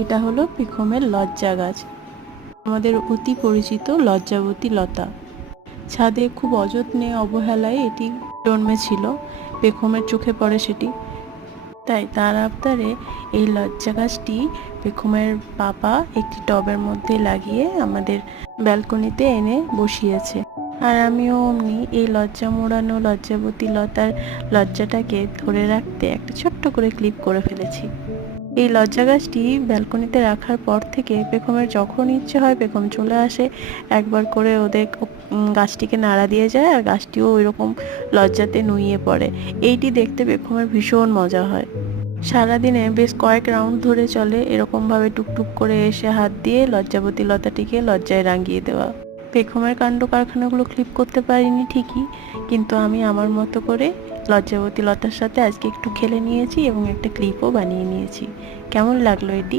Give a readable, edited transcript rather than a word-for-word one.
এটা হলো পেখমের লজ্জা গাছ, আমাদের অতি পরিচিত লজ্জাবতী লতা। ছাদে খুব অযত্নে অবহেলায় এটি জন্মেছিল, পেখমের চোখে পড়ে সেটি, তাই তার আবদারে এই লজ্জা গাছটি পেখমের বাবা একটি টবের মধ্যে লাগিয়ে আমাদের ব্যালকনিতে এনে বসিয়েছে। আর আমিও অমনি এই লজ্জা মোড়ানো লজ্জাবতী লতার লজ্জাটাকে ধরে রাখতে একটা ছোট্ট করে ক্লিপ করে ফেলেছি। এই লজ্জা গাছটি ব্যালকনিতে রাখার পর থেকে পেখমের যখন ইচ্ছে হয় পেখম চলে আসে, একবার করে ওদের গাছটিকে নাড়া দিয়ে যায়, আর গাছটিও ওইরকম লজ্জাতে নুইয়ে পড়ে। এইটি দেখতে পেখমের ভীষণ মজা হয়। সারাদিনে বেশ কয়েক রাউন্ড ধরে চলে এরকমভাবে টুকটুক করে এসে হাত দিয়ে লজ্জাবতী লতাটিকে লজ্জায় রাঙিয়ে দেওয়া। পেখমের কাণ্ড কারখানাগুলো ক্লিপ করতে পারিনি ঠিকই, কিন্তু আমি আমার মতো করে লজ্জাবতী লতার সাথে আজকে একটু খেলে নিয়েছি এবং একটা ক্লিপও বানিয়ে নিয়েছি। কেমন লাগলো এটি?